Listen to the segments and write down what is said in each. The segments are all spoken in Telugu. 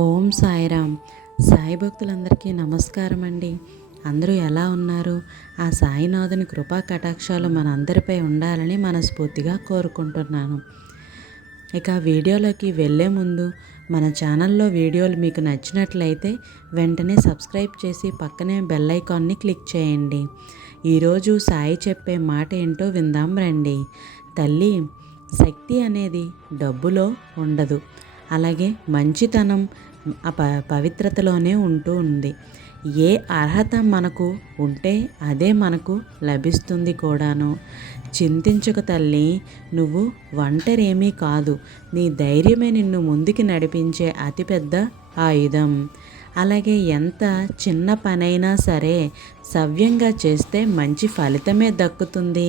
ఓం సాయిరామ్. సాయి భక్తులందరికీ నమస్కారం అండి అందరూ ఎలా ఉన్నారు? ఆ సాయినాథుని కృపా కటాక్షాలు మన అందరిపై ఉండాలని మనస్ఫూర్తిగా కోరుకుంటున్నాను. ఇక వీడియోలోకి వెళ్ళే ముందు మన ఛానల్లో వీడియోలు మీకు నచ్చినట్లయితే వెంటనే సబ్స్క్రైబ్ చేసి పక్కనే బెల్ ఐకాన్ని క్లిక్ చేయండి. ఈరోజు సాయి చెప్పే మాట ఏంటో విందాం రండి. తల్లి శక్తి అనేది డబ్బులో ఉండదు. అలాగే మంచితనం ఆ ప పవిత్రతలోనే ఉంటూ ఉంది. ఏ అర్హత మనకు ఉంటే అదే మనకు లభిస్తుంది కూడాను. చింతించక తల్లి నువ్వు ఒంటరేమీ కాదు. నీ ధైర్యమే నిన్ను ముందుకు నడిపించే అతిపెద్ద ఆయుధం. అలాగే ఎంత చిన్న పనైనా సరే సవ్యంగా చేస్తే మంచి ఫలితమే దక్కుతుంది.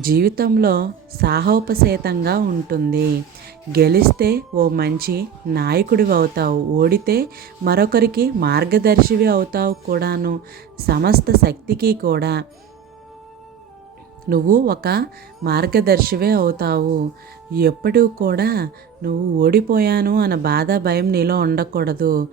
జీవితంలో సాహోపసేతంగా ఉంటుంది. గెలిస్తే ఓ మంచి నాయకుడివి అవుతావు. ఓడితే మరొకరికి మార్గదర్శివి అవుతావు కూడాను. సమస్త శక్తికి కూడా నువ్వు ఒక మార్గదర్శివే అవుతావు. ఎప్పుడూ కూడా నువ్వు ఓడిపోయాను అన్న బాధ భయం నీలో ఉండకూడదు.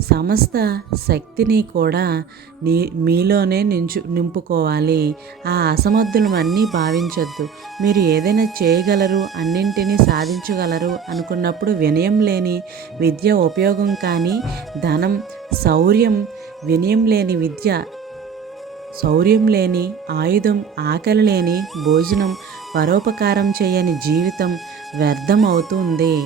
సమస్త శక్తిని కూడా నీ మీలోనే నించు నింపుకోవాలి. ఆ అసమర్థులు అన్నీ భావించొద్దు. మీరు ఏదైనా చేయగలరు అన్నింటినీ సాధించగలరు అనుకున్నప్పుడు వినయం లేని విద్య ఉపయోగం కానీ ధనం శౌర్యం వినయం లేని విద్య శౌర్యం లేని ఆయుధం ఆకలి లేని భోజనం పరోపకారం చేయని జీవితం వ్యర్థం అవుతుంది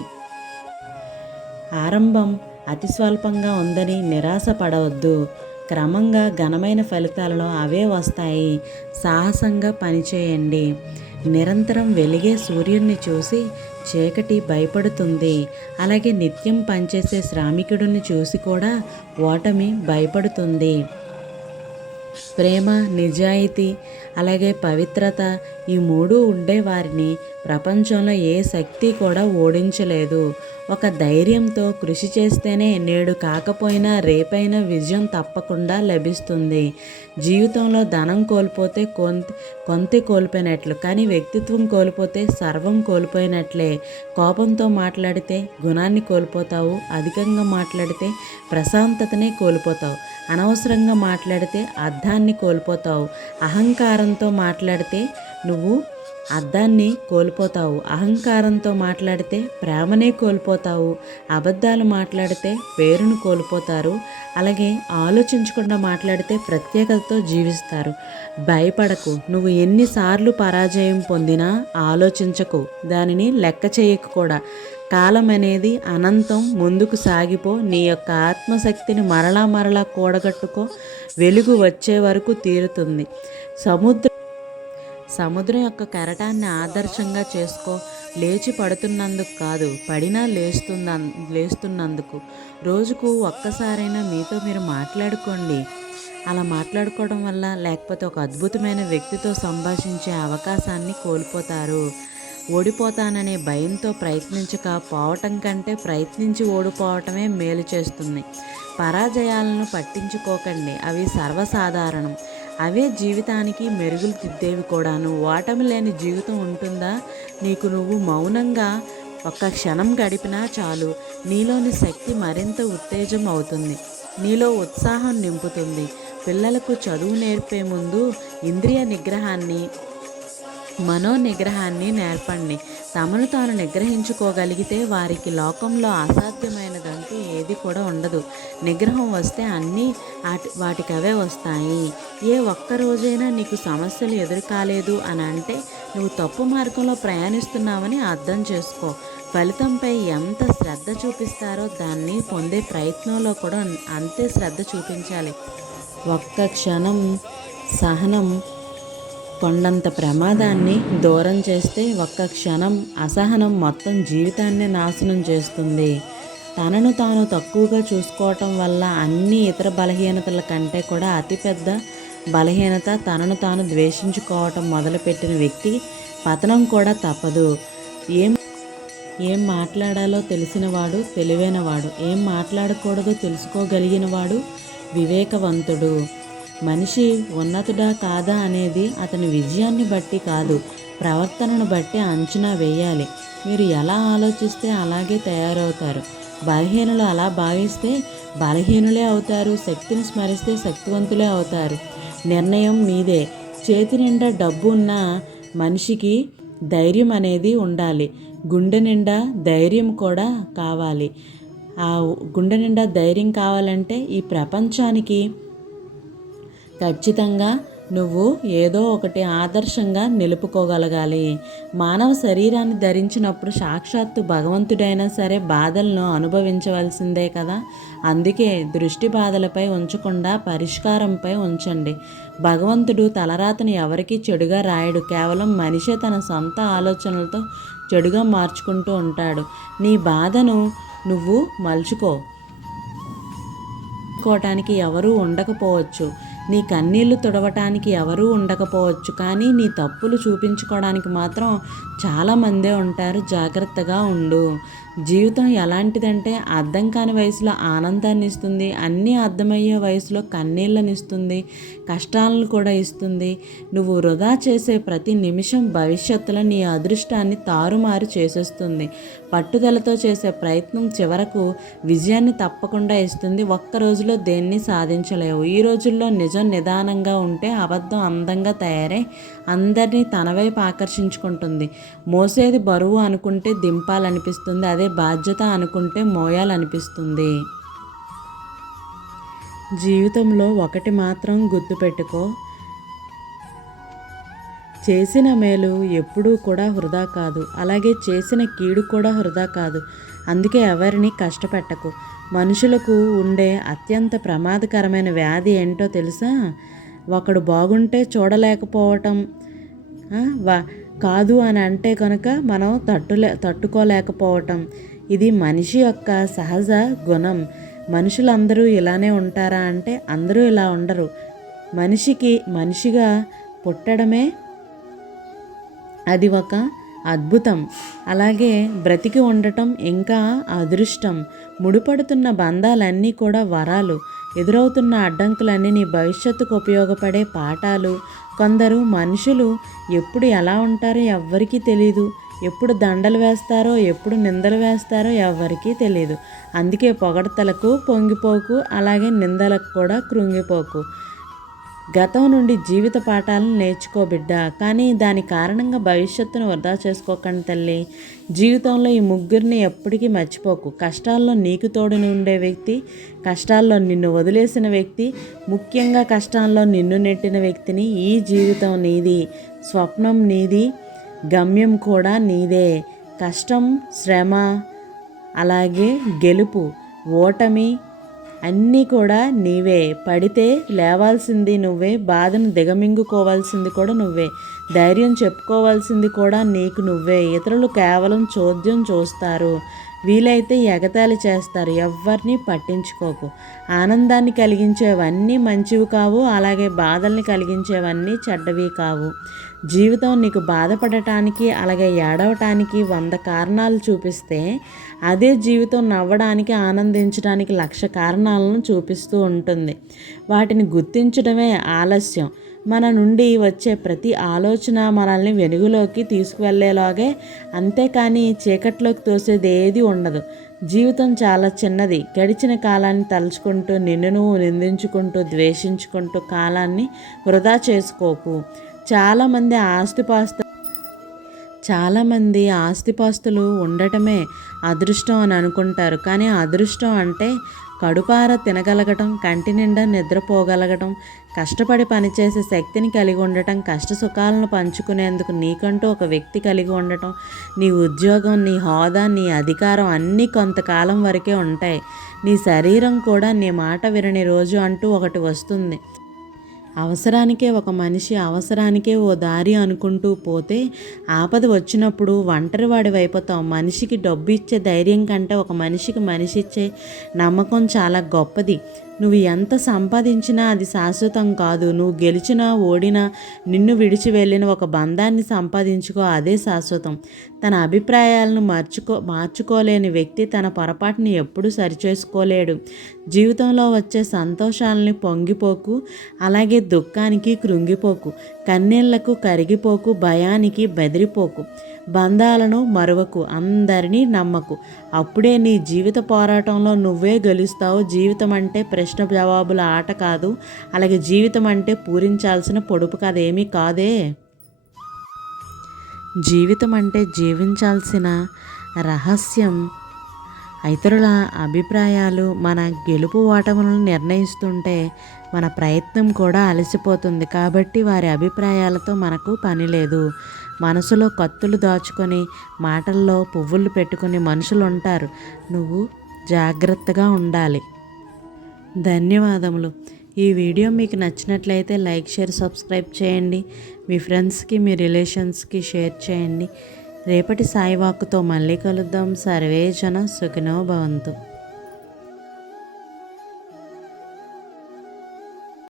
ఆరంభం అతి స్వల్పంగా ఉందని నిరాశ పడవద్దు. క్రమంగా ఘనమైన ఫలితాలలో అవే వస్తాయి. సాహసంగా పనిచేయండి. నిరంతరం వెలిగే సూర్యుడిని చూసి చీకటి భయపడుతుంది. అలాగే నిత్యం పనిచేసే శ్రామికుడిని చూసి కూడా ఓటమి భయపడుతుంది. ప్రేమ నిజాయితీ అలాగే పవిత్రత ఈ మూడు ఉండే వారిని ప్రపంచంలో ఏ శక్తి కూడా ఓడించలేదు. ఒక ధైర్యంతో కృషి చేస్తేనే నేడు కాకపోయినా రేపైనా విజయం తప్పకుండా లభిస్తుంది. జీవితంలో ధనం కోల్పోతే కొంత కొంత కోల్పోయినట్లు కానీ వ్యక్తిత్వం కోల్పోతే సర్వం కోల్పోయినట్లే. కోపంతో మాట్లాడితే గుణాన్ని కోల్పోతావు అధికంగా మాట్లాడితే ప్రశాంతతనే కోల్పోతావు అనవసరంగా మాట్లాడితే అర్థాన్ని కోల్పోతావు అహంకారంతో మాట్లాడితే నువ్వు అర్థాన్ని కోల్పోతావు. అహంకారంతో మాట్లాడితే ప్రేమనే కోల్పోతావు. అబద్ధాలు మాట్లాడితే పేరును కోల్పోతారు. అలాగే ఆలోచించకుండా మాట్లాడితే ప్రత్యేకతతో జీవిస్తారు. భయపడకు. నువ్వు ఎన్నిసార్లు పరాజయం పొందినా ఆలోచించకు. దానిని లెక్క చేయకు కూడా. కాలం అనేది అనంతం ముందుకు సాగిపో. నీ యొక్క ఆత్మశక్తిని మరలా మరలా కూడగట్టుకో. వెలుగు వచ్చే వరకు తీరుతుంది. సముద్ర సముద్రం యొక్క కెరటాన్ని ఆదర్శంగా చేసుకో. లేచి పడుతున్నందుకు కాదు పడినా లేస్తున్న లేస్తున్నందుకు. రోజుకు ఒక్కసారైనా మీతో మీరు మాట్లాడుకోండి. అలా మాట్లాడుకోవడం వల్ల లేకపోతే ఒక అద్భుతమైన వ్యక్తితో సంభాషించే అవకాశాన్ని కోల్పోతారు. ఓడిపోతాననే భయంతో ప్రయత్నించక పోవటం కంటే ప్రయత్నించి ఓడిపోవటమే మేలు చేస్తుంది. పరాజయాలను పట్టించుకోకండి. అవి సర్వసాధారణం. అవే జీవితానికి మెరుగులు దిద్దేవి కూడాను. ఓటమి లేని జీవితం ఉంటుందా? నీకు నువ్వు మౌనంగా ఒక్క క్షణం గడిపినా చాలు. నీలోని శక్తి మరింత ఉత్తేజం అవుతుంది. నీలో ఉత్సాహం నింపుతుంది. పిల్లలకు చదువు నేర్పే ముందు ఇంద్రియ నిగ్రహాన్ని మనో నిగ్రహాన్ని నేర్పండి. తమను తాను నిగ్రహించుకోగలిగితే వారికి లోకంలో అసాధ్యమైన ఏది కూడా ఉండదు. నిగ్రహం వస్తే అన్నీ వాటికి అవే వస్తాయి. ఏ ఒక్క రోజైనా నీకు సమస్యలు ఎదురు కాలేదు అని అంటే నువ్వు తప్పు మార్గంలో ప్రయాణిస్తున్నావని అర్థం చేసుకో. ఫలితంపై ఎంత శ్రద్ధ చూపిస్తారో దాన్ని పొందే ప్రయత్నంలో కూడా అంతే శ్రద్ధ చూపించాలి. ఒక్క క్షణం సహనం కొండంత ప్రమాదాన్ని దూరం చేస్తే ఒక్క క్షణం అసహనం మొత్తం జీవితాన్ని నాశనం చేస్తుంది. తనను తాను తక్కువగా చూసుకోవటం వల్ల అన్ని ఇతర బలహీనతల కంటే కూడా అతిపెద్ద బలహీనత తనను తాను ద్వేషించుకోవటం మొదలుపెట్టిన వ్యక్తి పతనం కూడా తప్పదు. ఏం ఏం మాట్లాడాలో తెలిసినవాడు తెలివైనవాడు ఏం మాట్లాడకూడదో తెలుసుకోగలిగినవాడు వివేకవంతుడు. మనిషి ఉన్నతుడా కాదా అనేది అతని విజయాన్ని బట్టి కాదు ప్రవర్తనను బట్టి అంచనా వేయాలి. మీరు ఎలా ఆలోచిస్తే అలాగే తయారవుతారు. బలహీనులు అలా భావిస్తే బలహీనులే అవుతారు శక్తిని స్మరిస్తే శక్తివంతులే అవుతారు. నిర్ణయం మీదే. చేతి నిండా డబ్బు ఉన్న మనిషికి ధైర్యం అనేది ఉండాలి. గుండె నిండా ధైర్యం కూడా కావాలి. ఆ గుండె నిండా ధైర్యం కావాలంటే ఈ ప్రపంచానికి ఖచ్చితంగా నువ్వు ఏదో ఒకటి ఆదర్శంగా నిలుపుకోగలగాలి. మానవ శరీరాన్ని ధరించినప్పుడు సాక్షాత్తు భగవంతుడైనా సరే బాధలను అనుభవించవలసిందే కదా. అందుకే దృష్టి బాధలపై ఉంచకుండా పరిష్కారంపై ఉంచండి. భగవంతుడు తలరాతను ఎవరికీ చెడుగా రాయడు. కేవలం మనిషే తన సొంత ఆలోచనలతో చెడుగా మార్చుకుంటూ ఉంటాడు. నీ బాధను నువ్వు మలుచుకోవటానికి ఎవరూ ఉండకపోవచ్చు. నీ కన్నీళ్ళు తుడవటానికి ఎవరూ ఉండకపోవచ్చు కానీ నీ తప్పులు చూపించుకోవడానికి మాత్రం చాలామందే ఉంటారు. జాగ్రత్తగా ఉండు. జీవితం ఎలాంటిదంటే అర్థం కాని వయసులో ఆనందాన్ని ఇస్తుంది అన్నీ అర్థమయ్యే వయసులో కన్నీళ్ళని ఇస్తుంది కష్టాలను కూడా ఇస్తుంది. నువ్వు వృధా చేసే ప్రతి నిమిషం భవిష్యత్తులో నీ అదృష్టాన్ని తారుమారు చేసేస్తుంది. పట్టుదలతో చేసే ప్రయత్నం చివరకు విజయాన్ని తప్పకుండా ఇస్తుంది. ఒక్క రోజులో దేన్ని సాధించలేవు. ఈ రోజుల్లో నిజం నిదానంగా ఉంటే అబద్ధం అందంగా తయారై అందరినీ తన వైపు ఆకర్షించుకుంటుంది. మోసేది బరువు అనుకుంటే దింపాలనిపిస్తుంది. అదే బాధ్యత అనుకుంటే మోయాలనిపిస్తుంది. జీవితంలో ఒకటి మాత్రం గుర్తుపెట్టుకో చేసిన మేలు ఎప్పుడూ కూడా వృధా కాదు. అలాగే చేసిన కీడు కూడా వృధా కాదు. అందుకే ఎవరిని కష్టపెట్టకు. మనుషులకు ఉండే అత్యంత ప్రమాదకరమైన వ్యాధి ఏంటో తెలుసా? ఒకడు బాగుంటే చూడలేకపోవటం. వా కాదు అని అంటే కనుక మనం తట్టులే తట్టుకోలేకపోవటం. ఇది మనిషి యొక్క సహజ గుణం. మనుషులందరూ ఇలానే ఉంటారా అంటే అందరూ ఇలా ఉండరు. మనిషికి మనిషిగా పుట్టడమే అది ఒక అద్భుతం. అలాగే బ్రతికి ఉండటం ఇంకా అదృష్టం. ముడిపడుతున్న బంధాలన్నీ కూడా వరాలు. ఎదురవుతున్న అడ్డంకులన్నీ నీ భవిష్యత్తుకు ఉపయోగపడే పాఠాలు. కొందరు మనుషులు ఎప్పుడు ఎలా ఉంటారో ఎవ్వరికీ తెలియదు ఎప్పుడు దండలు వేస్తారో ఎప్పుడు నిందలు వేస్తారో ఎవ్వరికీ తెలియదు అందుకే పొగడతలకు పొంగిపోకు అలాగే నిందలకు కూడా కృంగిపోకు. గతం నుండి జీవిత పాఠాలను నేర్చుకో బిడ్డ. కానీ దాని కారణంగా భవిష్యత్తును వృధా చేసుకోకండి తల్లి. జీవితంలో ఈ ముగ్గురిని ఎప్పటికీ మర్చిపోకు. కష్టాల్లో నీకు తోడుని ఉండే వ్యక్తి కష్టాల్లో నిన్ను వదిలేసిన వ్యక్తి ముఖ్యంగా కష్టాల్లో నిన్ను నెట్టిన వ్యక్తిని ఈ జీవితం నీది. స్వప్నం నీది గమ్యం కూడా నీదే. కష్టం శ్రమ అలాగే గెలుపు ఓటమి అన్నీ కూడా నీవే. పడితే లేవాల్సింది నువ్వే బాధను దిగమింగుకోవాల్సింది కూడా నువ్వే. ధైర్యం చెప్పుకోవాల్సింది కూడా నీకు నువ్వే. ఇతరులు కేవలం చోద్యం చూస్తారు. వీలైతే ఎగతాళి చేస్తారు. ఎవరిని పట్టించుకోకు. ఆనందాన్ని కలిగించేవన్నీ మంచివి కావు. అలాగే బాధల్ని కలిగించేవన్నీ చెడ్డవి కావు. జీవితం నీకు బాధపడటానికి అలాగే ఏడవటానికి వంద కారణాలు చూపిస్తే అదే జీవితం నవ్వడానికి ఆనందించడానికి లక్ష కారణాలను చూపిస్తూ ఉంటుంది. వాటిని గుర్తించడమే ఆలస్యం. మన నుండి వచ్చే ప్రతి ఆలోచన మనల్ని వెలుగులోకి తీసుకువెళ్ళేలాగే అంతేకాని చీకట్లోకి తోసేది ఏది ఉండదు. జీవితం చాలా చిన్నది. గడిచిన కాలాన్ని తలుచుకుంటూ నిన్ను నువ్వు నిందించుకుంటూ ద్వేషించుకుంటూ కాలాన్ని వృధా చేసుకోకు. చాలామంది ఆస్తిపాస్తు చాలామంది ఆస్తిపాస్తులు ఉండటమే అదృష్టం అని అనుకుంటారు. కానీ అదృష్టం అంటే కడుపార తినగలగటం కంటి నిండా నిద్రపోగలగటం కష్టపడి పనిచేసే శక్తిని కలిగి ఉండటం కష్ట సుఖాలను పంచుకునేందుకు నీకంటూ ఒక వ్యక్తి కలిగి ఉండటం నీ ఉద్యోగం నీ హోదా నీ అధికారం అన్నీ కొంతకాలం వరకే ఉంటాయి. నీ శరీరం కూడా నీ మాట వినని రోజు అంటూ ఒకటి వస్తుంది. అవసరానికే ఒక మనిషి అవసరానికే ఓ దారి అనుకుంటూ పోతే ఆపద వచ్చినప్పుడు ఒంటరి వాడి అయిపోతాం మనిషికి డబ్బు ఇచ్చే ధైర్యం కంటే ఒక మనిషికి మనిషి ఇచ్చే నమ్మకం చాలా గొప్పది. నువ్వు ఎంత సంపాదించినా అది శాశ్వతం కాదు. నువ్వు గెలిచినా ఓడినా నిన్ను విడిచి వెళ్ళిన ఒక బంధాన్ని సంపాదించుకో అదే శాశ్వతం. తన అభిప్రాయాలను మార్చుకో మార్చుకోలేని వ్యక్తి తన పొరపాటుని ఎప్పుడూ సరిచేసుకోలేడు. జీవితంలో వచ్చే సంతోషాలని పొంగిపోకు అలాగే దుఃఖానికి కృంగిపోకు కన్నీళ్ళకు కరిగిపోకు భయానికి బెదిరిపోకు. బంధాలను మరువకు అందరినీ నమ్మకు. అప్పుడే నీ జీవిత పోరాటంలో నువ్వే గెలుస్తావు. జీవితం అంటే ప్రశ్న జవాబుల ఆట కాదు. అలాగే జీవితం అంటే పూరించాల్సిన పొడుపు కథ ఏమీ కాదే. జీవితం అంటే జీవించాల్సిన రహస్యం ఇతరుల అభిప్రాయాలు మన గెలుపు ఓటములను నిర్ణయిస్తుంటే మన ప్రయత్నం కూడా అలసిపోతుంది. కాబట్టి వారి అభిప్రాయాలతో మనకు పని లేదు. మనసులో కత్తులు దాచుకొని మాటల్లో పువ్వులు పెట్టుకుని మనుషులు ఉంటారు నువ్వు జాగ్రత్తగా ఉండాలి. ధన్యవాదములు. ఈ వీడియో మీకు నచ్చినట్లయితే లైక్ షేర్ సబ్స్క్రైబ్ చేయండి. మీ ఫ్రెండ్స్కి మీ రిలేషన్స్కి షేర్ చేయండి. రేపటి సాయివాకుతో మళ్ళీ కలుద్దాం. సర్వే జన సుఖినో భవంతు.